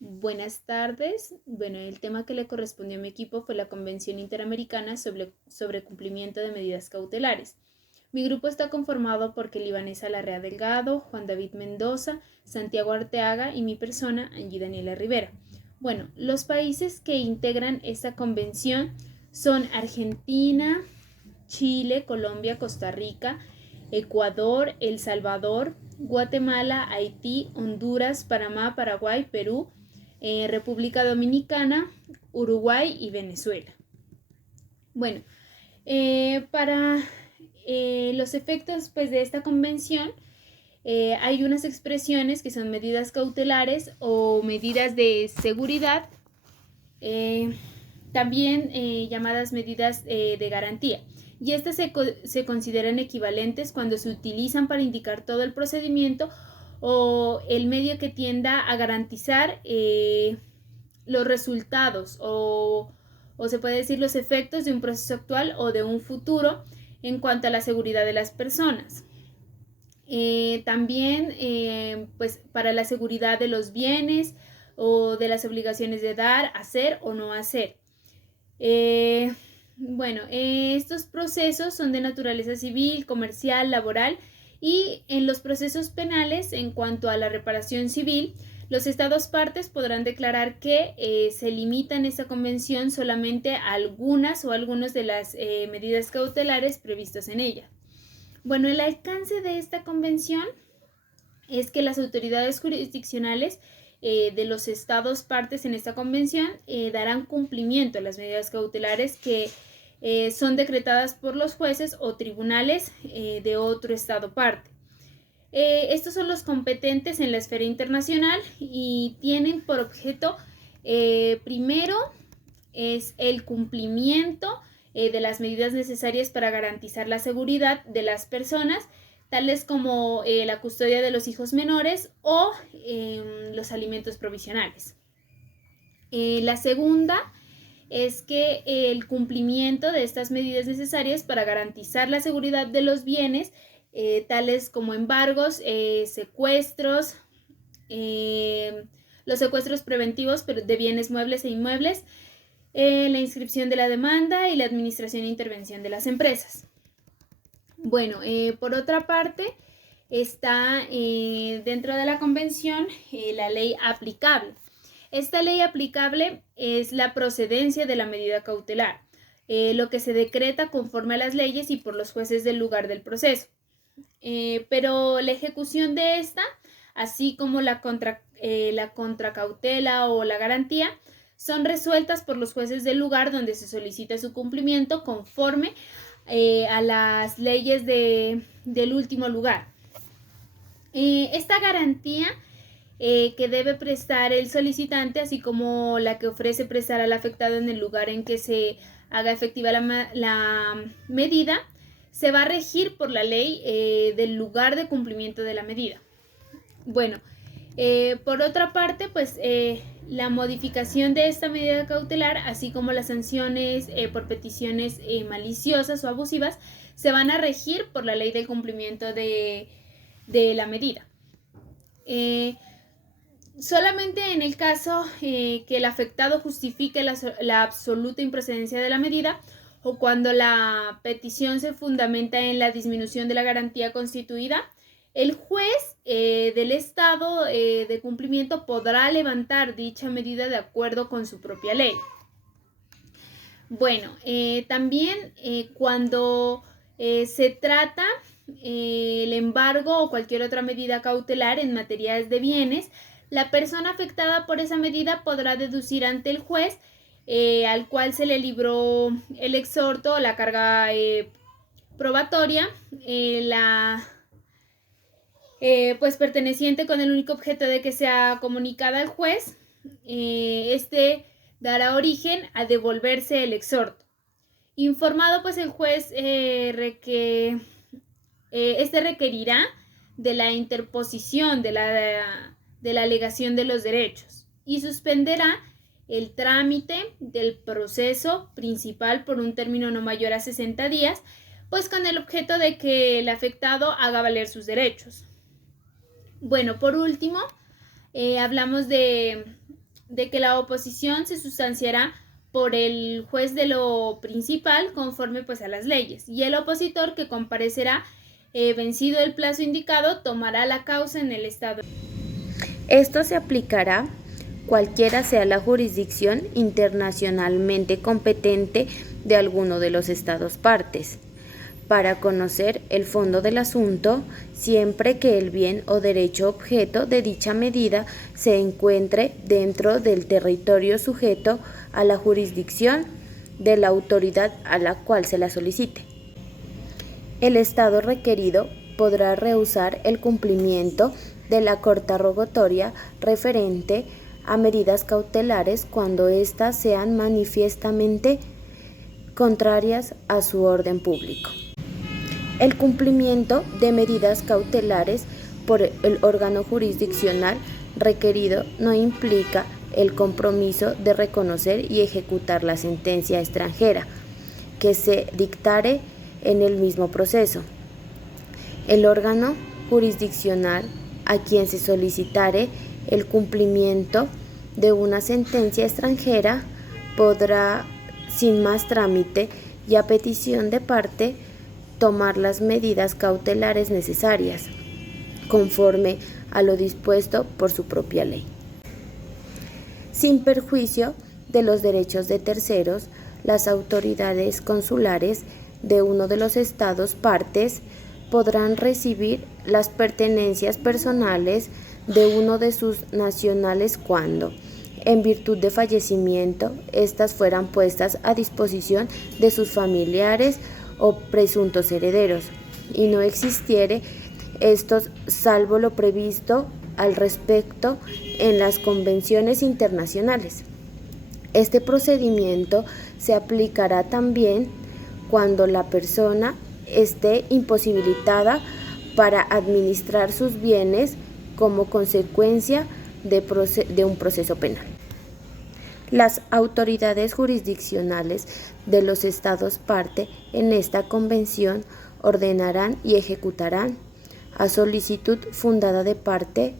Buenas tardes. Bueno, el tema que le correspondió a mi equipo fue la Convención Interamericana sobre Cumplimiento de Medidas Cautelares. Mi grupo está conformado por Kelly Larrea Delgado, Juan David Mendoza, Santiago Arteaga y mi persona, Angie Daniela Rivera. Bueno, los países que integran esta convención son Argentina, Chile, Colombia, Costa Rica, Ecuador, El Salvador, Guatemala, Haití, Honduras, Panamá, Paraguay, Perú, República Dominicana, Uruguay y Venezuela. Bueno, para los efectos pues, de esta convención, hay unas expresiones que son medidas cautelares o medidas de seguridad, también llamadas medidas de garantía. Y estas se consideran equivalentes cuando se utilizan para indicar todo el procedimiento o el medio que tienda a garantizar los resultados o se puede decir los efectos de un proceso actual o de un futuro en cuanto a la seguridad de las personas. También pues para la seguridad de los bienes o de las obligaciones de dar, hacer o no hacer. Estos procesos son de naturaleza civil, comercial, laboral y en los procesos penales, en cuanto a la reparación civil, los estados partes podrán declarar que se limitan esta convención solamente a algunas o algunas de las medidas cautelares previstas en ella. Bueno, el alcance de esta convención es que las autoridades jurisdiccionales de los estados partes en esta convención darán cumplimiento a las medidas cautelares que son decretadas por los jueces o tribunales de otro estado parte. Estos son los competentes en la esfera internacional y tienen por objeto, primero, es el cumplimiento de las medidas necesarias para garantizar la seguridad de las personas, tales como la custodia de los hijos menores o los alimentos provisionales. La segunda es que el cumplimiento de estas medidas necesarias para garantizar la seguridad de los bienes, tales como embargos, secuestros, los secuestros preventivos de bienes muebles e inmuebles, la inscripción de la demanda y la administración e intervención de las empresas. Bueno, por otra parte, está dentro de la convención la ley aplicable. Esta ley aplicable es la procedencia de la medida cautelar, lo que se decreta conforme a las leyes y por los jueces del lugar del proceso. Pero la ejecución de esta, así como la contracautela o la garantía, son resueltas por los jueces del lugar donde se solicita su cumplimiento conforme a las leyes del último lugar. Esta garantía que debe prestar el solicitante, así como la que ofrece prestar al afectado en el lugar en que se haga efectiva la medida, se va a regir por la ley del lugar de cumplimiento de la medida. Bueno, por otra parte, pues la modificación de esta medida cautelar, así como las sanciones por peticiones maliciosas o abusivas, se van a regir por la ley del cumplimiento de la medida. Solamente en el caso que el afectado justifique la absoluta improcedencia de la medida o cuando la petición se fundamenta en la disminución de la garantía constituida, el juez del estado de cumplimiento podrá levantar dicha medida de acuerdo con su propia ley. Bueno, también cuando se trata el embargo o cualquier otra medida cautelar en materia de bienes, la persona afectada por esa medida podrá deducir ante el juez al cual se le libró el exhorto o la carga probatoria, pues perteneciente con el único objeto de que sea comunicada al juez, este dará origen a devolverse el exhorto. Informado pues el juez este requerirá de la interposición de la alegación de los derechos y suspenderá el trámite del proceso principal por un término no mayor a 60 días, pues con el objeto de que el afectado haga valer sus derechos. Bueno, por último, hablamos de de que la oposición se sustanciará por el juez de lo principal conforme pues a las leyes, y el opositor que comparecerá vencido el plazo indicado tomará la causa en el estado. Esto se aplicará cualquiera sea la jurisdicción internacionalmente competente de alguno de los estados partes, para conocer el fondo del asunto, siempre que el bien o derecho objeto de dicha medida se encuentre dentro del territorio sujeto a la jurisdicción de la autoridad a la cual se la solicite. El estado requerido podrá rehusar el cumplimiento de la corta rogatoria referente a medidas cautelares cuando éstas sean manifiestamente contrarias a su orden público. El cumplimiento de medidas cautelares por el órgano jurisdiccional requerido no implica el compromiso de reconocer y ejecutar la sentencia extranjera que se dictare en el mismo proceso. El órgano jurisdiccional a quien se solicitare el cumplimiento de una sentencia extranjera podrá, sin más trámite y a petición de parte, tomar las medidas cautelares necesarias, conforme a lo dispuesto por su propia ley. Sin perjuicio de los derechos de terceros, las autoridades consulares de uno de los estados partes podrán recibir las pertenencias personales de uno de sus nacionales cuando, en virtud de fallecimiento, éstas fueran puestas a disposición de sus familiares o presuntos herederos, y no existiere estos salvo lo previsto al respecto en las convenciones internacionales. Este procedimiento se aplicará también cuando la persona esté imposibilitada para administrar sus bienes como consecuencia de un proceso penal. Las autoridades jurisdiccionales de los estados parte en esta convención ordenarán y ejecutarán, a solicitud fundada de parte,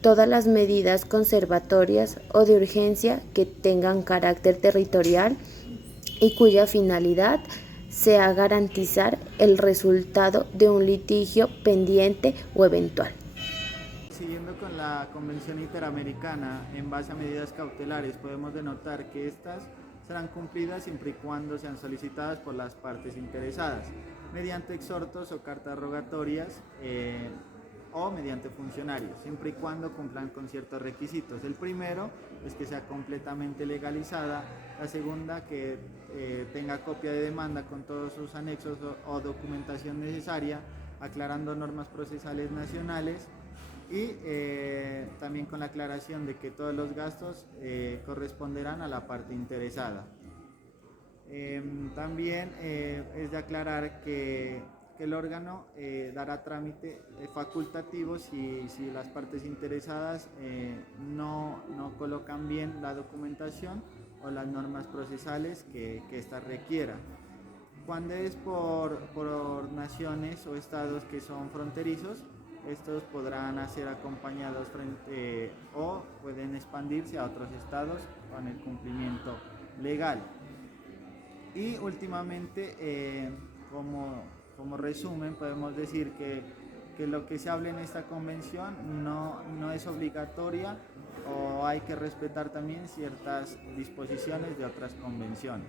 todas las medidas conservatorias o de urgencia que tengan carácter territorial y cuya finalidad sea garantizar el resultado de un litigio pendiente o eventual. Siguiendo con la Convención Interamericana, en base a medidas cautelares, podemos denotar que estas serán cumplidas siempre y cuando sean solicitadas por las partes interesadas, mediante exhortos o cartas rogatorias o mediante funcionarios, siempre y cuando cumplan con ciertos requisitos. El primero es que sea completamente legalizada, la segunda que tenga copia de demanda con todos sus anexos o documentación necesaria, aclarando normas procesales nacionales, y también con la aclaración de que todos los gastos corresponderán a la parte interesada. También es de aclarar que el órgano dará trámite facultativo si las partes interesadas no colocan bien la documentación o las normas procesales que ésta requiera. Cuando es por naciones o estados que son fronterizos, estos podrán ser acompañados o pueden expandirse a otros estados con el cumplimiento legal. Y últimamente, como resumen, podemos decir que lo que se habla en esta convención no es obligatoria, o hay que respetar también ciertas disposiciones de otras convenciones.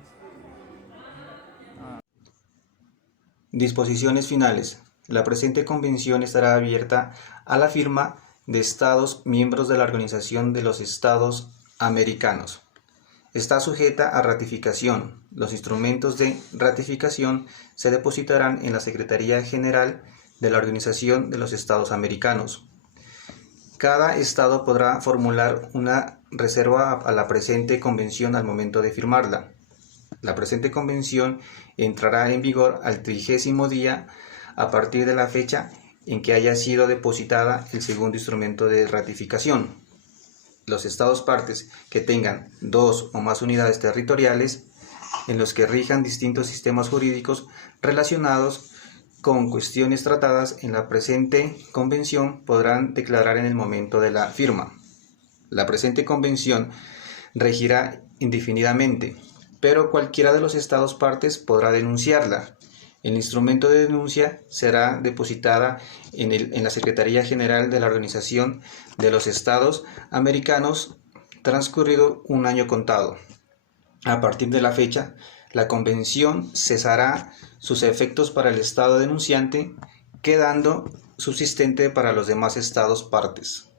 Disposiciones finales. La presente convención estará abierta a la firma de Estados miembros de la Organización de los Estados Americanos. Está sujeta a ratificación. Los instrumentos de ratificación se depositarán en la Secretaría General de la Organización de los Estados Americanos. Cada estado podrá formular una reserva a la presente convención al momento de firmarla. La presente convención entrará en vigor al 30º día a partir de la fecha en que haya sido depositada el segundo instrumento de ratificación. Los estados partes que tengan 2 o más unidades territoriales en los que rijan distintos sistemas jurídicos relacionados con cuestiones tratadas en la presente convención podrán declarar en el momento de la firma. La presente convención regirá indefinidamente, pero cualquiera de los estados partes podrá denunciarla. El instrumento de denuncia será depositada en la Secretaría General de la Organización de los Estados Americanos transcurrido un año contado. A partir de la fecha, la Convención cesará sus efectos para el Estado denunciante, quedando subsistente para los demás Estados partes.